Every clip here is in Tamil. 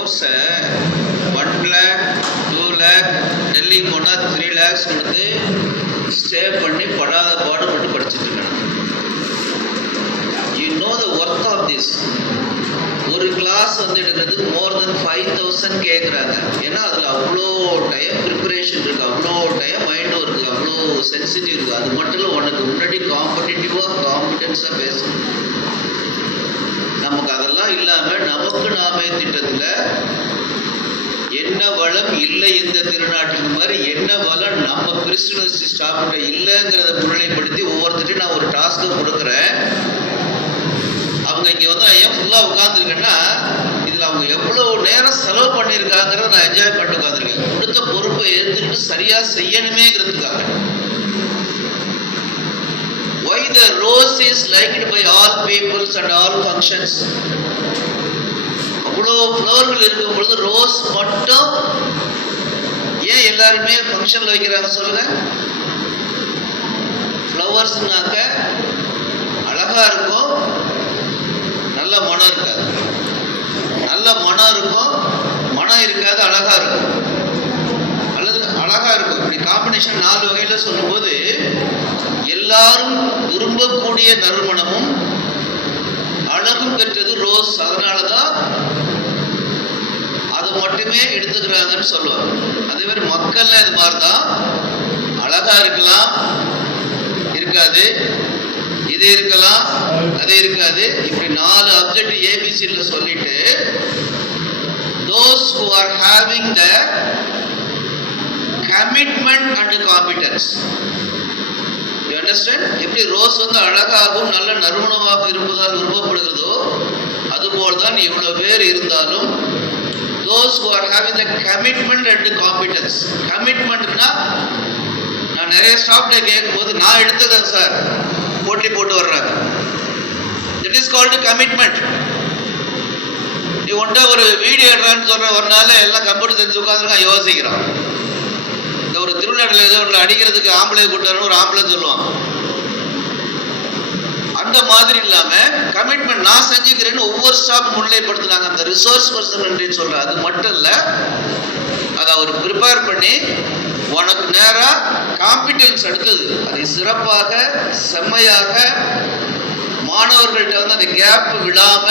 கோர்ஸை 1 lakh 2 lakh டெல்லி போனால் 3 lakhs கொடுத்து ஸ்டே பண்ணி படாத பாடுபட்டு படிச்சுட்டு இருக்காங்க. You know the worth of this. ஒரு கிளாஸ் வந்து எடுக்கிறதுக்கு மோர் தென் 5,000 கேட்குறாங்க. ஏன்னா அதில் அவ்வளோ டைம் ப்ரிப்பரேஷன் இருக்குது, அவ்வளோ டைம் மைண்டும் இருக்குது, அவ்வளோ சென்சிட்டிவ் இருக்குது. அது மட்டும் இல்லை, உனக்கு முன்னாடி காம்படிட்டிவாக காம்பிடன்ஸாக பேசணும். நமக்கு அதெல்லாம் இல்லாமல் நமக்கு நாமே திட்டத்தில் என்ன வளம் இல்லை இந்த திருநாட்டுக்கு மாதிரி என்ன வளம் நம்ம பிரிஸ்டல் ஸ்டாஃப்கிட்ட இல்லைங்கிறத முன்னிலைப்படுத்தி ஒவ்வொருத்தரையும் நான் ஒரு டாஸ்க்கை கொடுக்குறேன். அவங்க இங்கே வந்து ஏன் ஃபுல்லாக உட்காந்துருக்கேன்னா இதில் அவங்க எவ்வளோ நேரம் செலவு பண்ணியிருக்காங்கிறத நான் என்ஜாய் பண்ணிட்டு உட்காந்துருக்கேன். கொடுத்த பொறுப்பை எடுத்துக்கிட்டு சரியாக செய்யணுமேங்கிறதுக்காக. Why the rose is liked by all peoples and all functions? அவ்வளோ ஃப்ளவர்கள் இருக்கும் பொழுது ரோஸ் மட்டும் ஏன் எல்லாருமே ஃபங்க்ஷனில் வைக்கிறாங்க சொல்லுங்க? ஃப்ளவர்ஸ்னாக்க அழகா இருக்கும், நல்ல மனம் இருக்காது. நல்ல மனம் இருக்கும், மனம் இருக்காது, அழகா இருக்கும். அல்லது அழகா இருக்கும். இப்படி காம்பினேஷன் 4 வகையில் சொல்லும்போது எல்லாரும் விரும்பக்கூடிய நறுமணமும் அழகும் பெற்றது ரோஸ். அதனால தான் அது மட்டுமே எடுத்துக்கிறாங்கன்னு சொல்லுவாங்க. அதே மாதிரி மக்கள் அது மாதிரி தான் அழகா இருக்கலாம், இருக்காது, இது இருக்கலாம், அது இருக்காது. இப்படி 4 அப்ஜெக்டிவ் ஏபிசியில் சொல்லிட்டு those who are having the commitment and competence. You understand? எப்படி ரோஸ் வந்து அழகாகவும் நல்ல நறுமணமாக இருப்பதால் விரும்பப்படுகிறதோ அதுபோல் தான் இவ்வளவு பேர் இருந்தாலும் those who are having the commitment and competence. கமிட்மெண்ட்னா நான் நிறைய ஸ்டாஃப்ல கேட்கும்போது நான் எடுத்துக்கிறேன் சார் போட்டி போட்டு வர்றாங்க. That is called commitment. நீ ஒன்றை ஒரு வீடியோ எடுறான்னு சொல்ற ஒரு நாள் எல்லாம் கம்ப்யூட்டர் தெரிஞ்சு உட்காந்துருக்கான் யோசிக்கிறான். இந்த ஒரு திருவிழாவில் ஏதோ ஒன்று அடிக்கிறதுக்கு ஆம்பளை கூட்டாருன்னு ஒரு ஆம்பளை சொல்லுவான். அந்த மாதிரி இல்லாம கமிட்மெண்ட் நான் செஞ்சுக்கிறேன்னு ஒவ்வொரு ஸ்டாஃப் முன்னிலைப்படுத்தினாங்க. அந்த ரிசோர்ஸ் பர்சன் சொல்ற அது மட்டும் இல்லை, அதை அவர் ப்ரிப்பேர் பண்ணி உனக்கு நேராக காம்பிடன்ஸ் எடுத்தது அதை சிறப்பாக செம்மையாக மாணவர்கள்ட்ட வந்து அந்த கேப் விடாம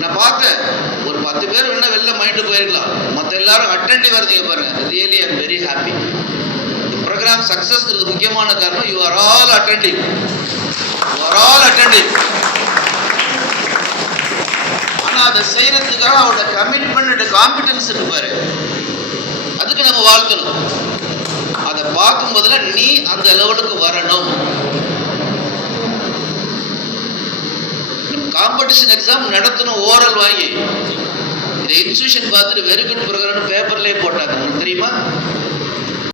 நான் பார்த்தேன். ஒரு 10 பேர் வேணா வெளில மைண்டு போயிருக்கலாம், மற்ற எல்லாரும் அட்டெண்டிவ் இருந்தீங்க பாருங்க. Really I am very happy. இந்த ப்ரோக்ராம் சக்சஸ்ங்கிறது முக்கியமான காரணம் யூ ஆர் ஆல் அட்டெண்டிவ். ஆனா அதை செய்யறதுக்காக அவரோட கமிட்மெண்ட் காம்பிடன்ஸ் இருப்பாரு. அதுக்கு நம்ம வாழ்த்தணும். அதை பார்க்கும் போதுல நீ அந்த லெவலுக்கு வரணும். காம்படிஷன் எக்ஸாம் நடத்தணும், ஓரல் வாங்கி இந்த இன்ஸ்டியூஷன் பார்த்துட்டு வெரி குட் ப்ரோக்ராம் பேப்பர்லேயே போட்டாங்க. உங்களுக்கு தெரியுமா?